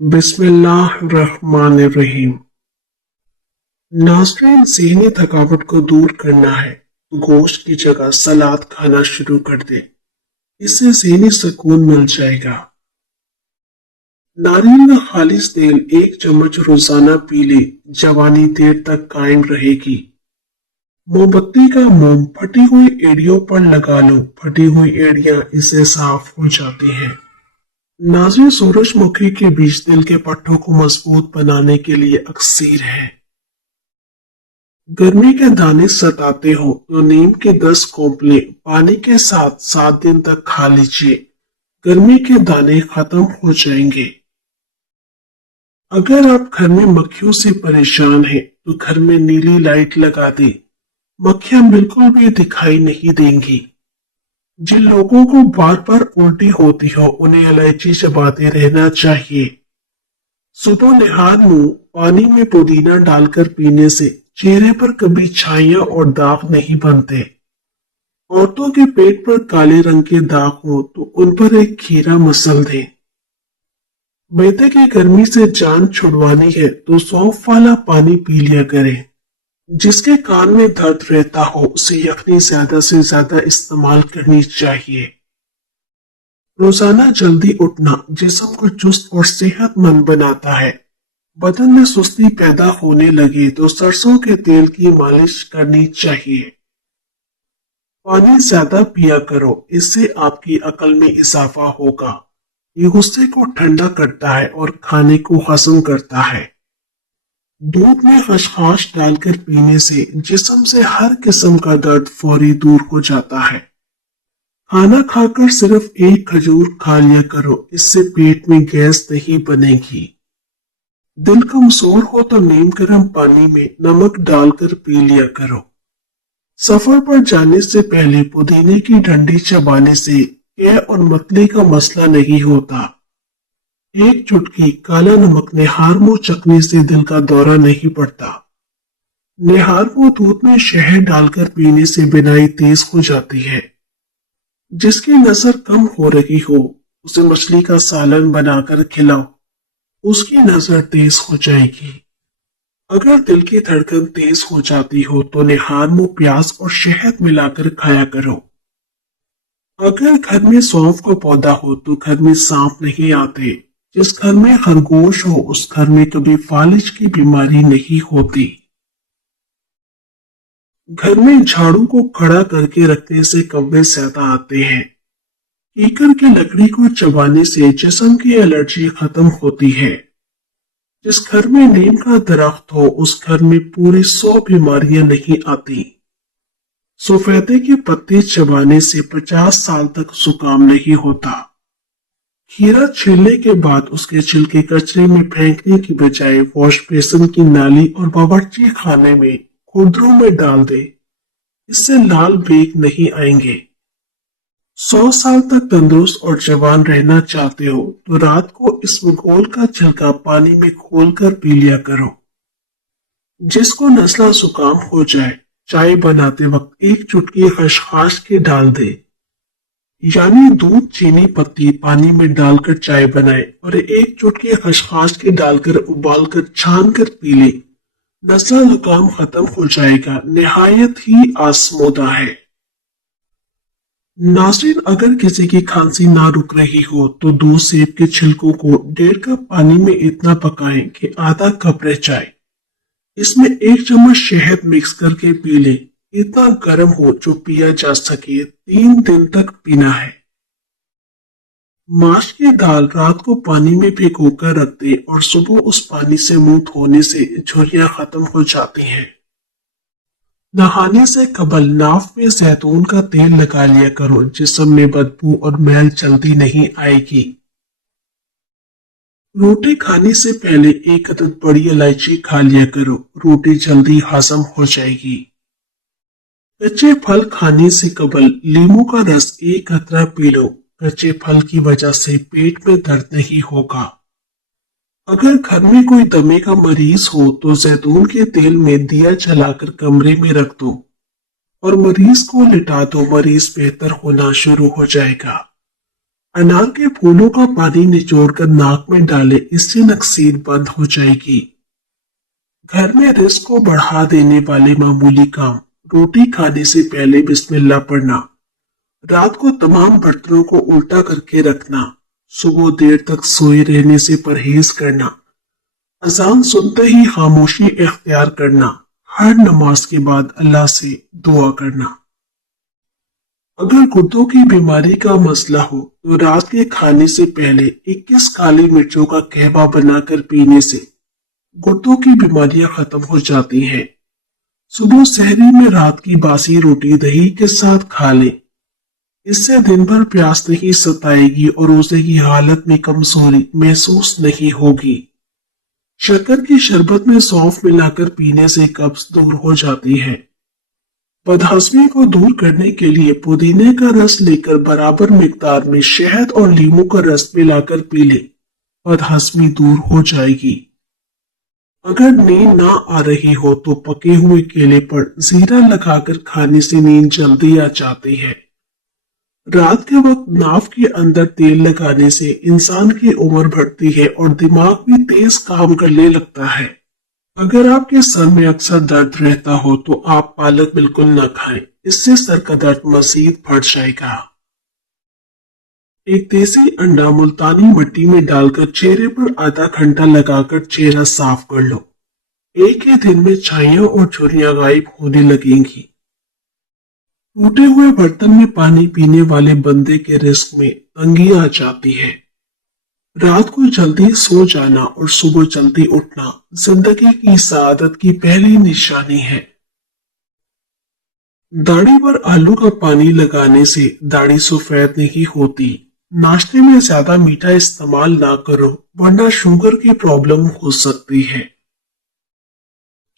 बिस्मिल्लाहिर्रहमानिर्रहीम। नाज़रीन, ज़हनी थकावट को दूर करना है तो गोश्त की जगह सलाद खाना शुरू कर दे। इससे ज़हनी सुकून मिल जाएगा। नारियल का खालिश तेल 1 चम्मच रोजाना पी ले, जवानी देर तक कायम रहेगी। मोमबत्ती का मोम फटी हुई एड़ियों पर लगा लो, फटी हुई एड़ियां इससे साफ हो जाती हैं। नाज़रीन, सूरजमुखी के बीज दिल के पट्टों को मजबूत बनाने के लिए अक्सीर है। गर्मी के दाने सताते हो तो नीम के 10 कोपले पानी के साथ 7 दिन तक खा लीजिए, गर्मी के दाने खत्म हो जाएंगे। अगर आप घर में मक्खियों से परेशान हैं तो घर में नीली लाइट लगा दें, मक्खियां बिल्कुल भी दिखाई नहीं देंगी। जिन लोगों को बार बार उल्टी होती हो उन्हें इलायची चबाते रहना चाहिए। सुबह निहार मुंह पानी में पुदीना डालकर पीने से चेहरे पर कभी छाइयां और दाग नहीं बनते। औरतों के पेट पर काले रंग के दाग हो तो उन पर एक खीरा मसल दें। मैदे की गर्मी से जान छुड़वानी है तो सौंफ वाला पानी पी लिया करें। जिसके कान में दर्द रहता हो उसे यखनी ज्यादा से ज्यादा इस्तेमाल करनी चाहिए। रोजाना जल्दी उठना जिस्म को चुस्त और सेहतमंद बनाता है। बदन में सुस्ती पैदा होने लगे तो सरसों के तेल की मालिश करनी चाहिए। पानी ज्यादा पिया करो, इससे आपकी अकल में इजाफा होगा। ये गुस्से को ठंडा करता है और खाने को हजम करता है। दूध में खसखस डालकर पीने से जिस्म से हर किस्म का दर्द फौरी दूर हो जाता है। खाना खाकर सिर्फ एक खजूर खा लिया करो, इससे पेट में गैस नहीं बनेगी। दिल कमजोर हो तो नीम गर्म पानी में नमक डालकर पी लिया करो। सफर पर जाने से पहले पुदीने की डंडी चबाने से कै और मतली का मसला नहीं होता। एक चुटकी काला नमक निहार मुंह चखने से दिल का दौरा नहीं पड़ता। निहार मुंह दूध में शहद डालकर पीने से बिनाई तेज हो जाती है। जिसकी नजर कम हो रही हो उसे मछली का सालन बनाकर खिलाओ, उसकी नजर तेज हो जाएगी। अगर दिल की धड़कन तेज हो जाती हो तो निहार मुंह प्याज और शहद मिलाकर खाया करो। अगर घर में सौंफ का पौधा हो तो घर में सांप नहीं आते। जिस घर में खरगोश हो उस घर में कभी फालिज की बीमारी नहीं होती। घर में झाड़ू को खड़ा करके रखने से कब्बे ज्यादा आते हैं। कीकर की लकड़ी को चबाने से जिस्म की एलर्जी खत्म होती है। जिस घर में नीम का दरख्त हो उस घर में पूरी 100 बीमारियां नहीं आती। सफेदे के पत्ते चबाने से 50 साल तक जुकाम नहीं होता। खीरा छीलने के बाद उसके छिलके कचरे में फेंकने की बजाय वॉश बेसिन की नाली और बावर्ची खाने में खुरदरों में डाल दे, इससे लाल बेग नहीं आएंगे। 100 साल तक तंदुरुस्त और जवान रहना चाहते हो तो रात को इसबगोल का छिलका पानी में खोलकर पी लिया करो। जिसको नज़ला जुकाम हो जाए चाय बनाते वक्त एक चुटकी खसखस के डाल दे, यानी दूध चीनी पत्ती पानी में डालकर चाय बनाए और एक चुटकी खसखस के डालकर उबालकर छान कर पी ले, नज़ला जुकाम खत्म हो जाएगा। निहायत ही आजमूदा है। नाज़रीन, अगर किसी की खांसी ना रुक रही हो तो 2 सेब के छिलकों को 1.5 कप पानी में इतना पकाएं कि आधा कप रह जाए। इसमें 1 चम्मच शहद मिक्स करके पी ले, इतना गर्म हो जो पिया जा सके। 3 दिन तक पीना है। माश की दाल रात को पानी में भिगोकर रख दे और सुबह उस पानी से मुंह धोने से झुर्रियां खत्म हो जाती हैं। नहाने से कबल नाफ में जैतून का तेल लगा लिया करो, जिस्म में बदबू और मैल जल्दी नहीं आएगी। रोटी खाने से पहले 1 अदद बड़ी इलायची खा लिया करो, रोटी जल्दी हजम हो जाएगी। कच्चे फल खाने से कबल लीमू का रस 1 कतरा पी लो, कच्चे फल की वजह से पेट में दर्द नहीं होगा। अगर घर में कोई दमे का मरीज हो तो जैतून के तेल में दिया जलाकर कमरे में रख दो और मरीज को लिटा दो, मरीज बेहतर होना शुरू हो जाएगा। अनार के फूलों का पानी निचोड़कर नाक में डाले, इससे नक्सीर बंद हो जाएगी। घर में रिस्क को बढ़ा देने वाले मामूली काम, रोटी खाने से पहले बिस्मिल्लाह पढ़ना, रात को तमाम बर्तनों को उल्टा करके रखना, सुबह देर तक सोए रहने से परहेज करना, अजान सुनते ही खामोशी इख्तियार करना, हर नमाज के बाद अल्लाह से दुआ करना। अगर गुर्दों की बीमारी का मसला हो तो रात के खाने से पहले 21 काली मिर्चों का कहवा बनाकर पीने से गुर्दों की बीमारियां खत्म हो जाती हैं। सुबह सहरी में रात की बासी रोटी दही के साथ खा लें, इससे दिन भर प्यास नहीं सताएगी और रोजे की हालत में कमजोरी महसूस नहीं होगी। शक्कर की शरबत में सौंफ मिलाकर पीने से कब्ज दूर हो जाती है। बदहजमी को दूर करने के लिए पुदीने का रस लेकर बराबर मिकदार में शहद और लीमू का रस मिलाकर पी ले, बदहजमी दूर हो जाएगी। अगर नींद ना आ रही हो तो पके हुए केले पर जीरा लगाकर खाने से नींद जल्दी आ जाती है। रात के वक्त नाव के अंदर तेल लगाने से इंसान की उम्र बढ़ती है और दिमाग भी तेज काम करने लगता है। अगर आपके सर में अक्सर दर्द रहता हो तो आप पालक बिल्कुल न खाएं, इससे सर का दर्द मजीद बढ़ जाएगा। एक देसी अंडा मुल्तानी मिट्टी में डालकर चेहरे पर आधा घंटा लगाकर चेहरा साफ कर लो। एक ही दिन में छाइयां और झुर्रियां गायब होने लगेंगी। टूटे हुए बर्तन में पानी पीने वाले बंदे के रिस्क में तंगी आ जाती है। रात को जल्दी सो जाना और सुबह जल्दी उठना जिंदगी की सआदत की पहली निशानी है। दाढ़ी पर आलू का पानी लगाने से दाढ़ी सफेद नहीं होती। नाश्ते में ज्यादा मीठा इस्तेमाल ना करो वरना शुगर की प्रॉब्लम हो सकती है।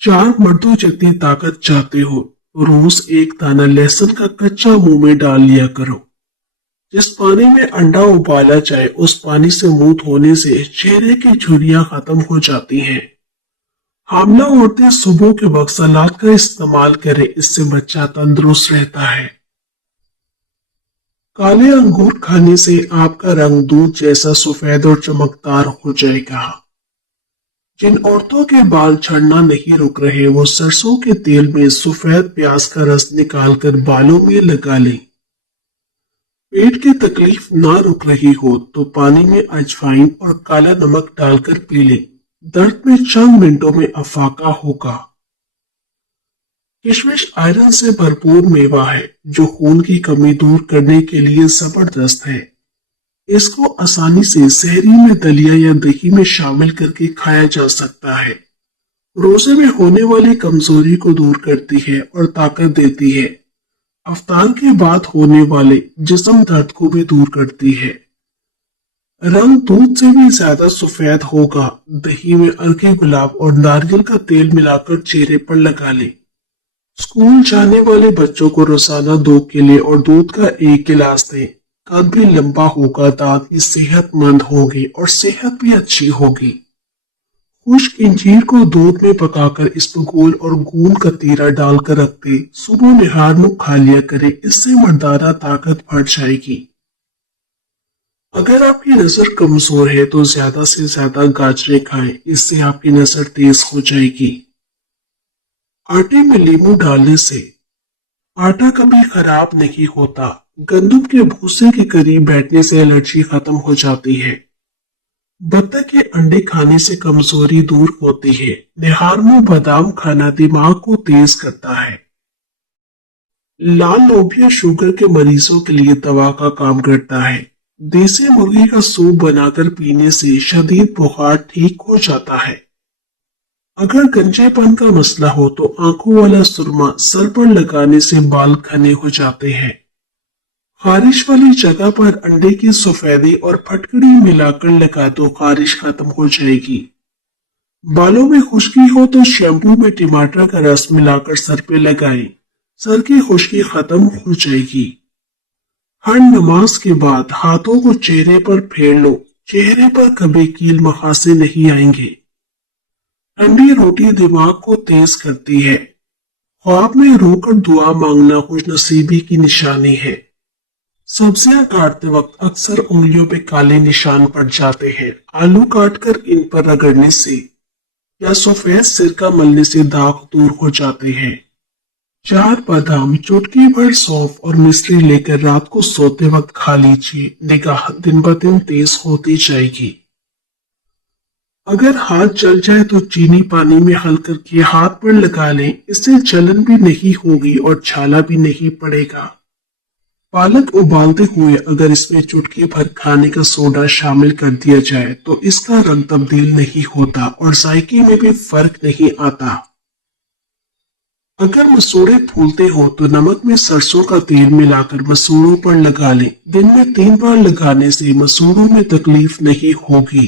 4 मर्दों जितनी ताकत चाहते हो तो रोज एक दाना लहसुन का कच्चा मुंह में डाल लिया करो। जिस पानी में अंडा उबाला जाए उस पानी से मुंह धोने से चेहरे की झुर्रियां खत्म हो जाती हैं। हामला औरतें सुबह के वक्त सलाद का इस्तेमाल करें, इससे बच्चा तंदुरुस्त रहता है। काले अंगूर खाने से आपका रंग दूध जैसा सफेद और चमकदार हो जाएगा। जिन औरतों के बाल झड़ना नहीं रुक रहे वो सरसों के तेल में सफेद प्याज का रस निकालकर बालों में लगा लें। पेट की तकलीफ ना रुक रही हो तो पानी में अजवाइन और काला नमक डालकर पी लें, दर्द में चंद मिनटों में अफाका होगा। किशमिश आयरन से भरपूर मेवा है जो खून की कमी दूर करने के लिए जबरदस्त है। इसको आसानी से सहरी में दलिया या दही में शामिल करके खाया जा सकता है। रोजे में होने वाली कमजोरी को दूर करती है और ताकत देती है। अफ्तार के बाद होने वाले जिस्म दर्द को भी दूर करती है। रंग दूध से भी ज्यादा सफेद होगा। दही में अर्के गुलाब और नारियल का तेल मिलाकर चेहरे पर लगा ले। स्कूल जाने वाले बच्चों को रोजाना 2 केले और दूध का 1 गिलास दें। कद भी लंबा होगा, दांत भी सेहतमंद होंगे और सेहत भी अच्छी होगी। खुश्क इंजीर को दूध में पकाकर इसमें गोल और गूंद का तीरा डालकर रख दे। सुबह निहार मुंह खा लिया करे, इससे मर्दाना ताकत बढ़ जाएगी। अगर आपकी नजर कमजोर है तो ज्यादा से ज्यादा गाजरें खाएं, इससे आपकी नजर तेज हो जाएगी। आटे में लीमू डालने से आटा कभी खराब नहीं होता। गंदम के भूसे के करीब बैठने से एलर्जी खत्म हो जाती है। बत्तख के अंडे खाने से कमजोरी दूर होती है। निहारमो बादाम खाना दिमाग को तेज करता है। लाल लोबिया शुगर के मरीजों के लिए दवा का काम करता है। देसी मुर्गी का सूप बनाकर पीने से शदीद बुखार ठीक हो जाता है। अगर गंजेपन का मसला हो तो आंखों वाला सुरमा सर पर लगाने से बाल घने हो जाते हैं। खारिश वाली जगह पर अंडे की सफेदी और फटकड़ी मिलाकर लगा दो, खारिश खत्म हो जाएगी। बालों में खुश्की हो तो शैम्पू में टमाटर का रस मिलाकर सर पे लगाएं, सर की खुश्की खत्म हो जाएगी। हर नमाज के बाद हाथों को चेहरे पर फेर लो, चेहरे पर कभी कील मखासे नहीं आएंगे। ठंडी रोटी दिमाग को तेज करती है। ख्वाब में रोकर दुआ मांगना खुशनसीबी की निशानी है। सब्जियां काटते वक्त अक्सर उंगलियों पे काले निशान पड़ जाते हैं। आलू काटकर इन पर रगड़ने से या सफेद सिरका मलने से दाग दूर हो जाते हैं। 4 बादाम, चुटकी भर सौंफ और मिश्री लेकर रात को सोते वक्त खा लीजिए। निगाह दिन ब दिन तेज होती जाएगी। अगर हाथ जल जाए तो चीनी पानी में हल करके हाथ पर लगा लें। इससे जलन भी नहीं होगी और छाला भी नहीं पड़ेगा। पालक उबालते हुए अगर इसमें चुटकी भर खाने का सोडा शामिल कर दिया जाए तो इसका रंग तब्दील नहीं होता और जायके में भी फर्क नहीं आता। अगर मसूड़े फूलते हो तो नमक में सरसों का तेल मिलाकर मसूड़ों पर लगा लें। दिन में 3 बार लगाने से मसूड़ों में तकलीफ नहीं होगी।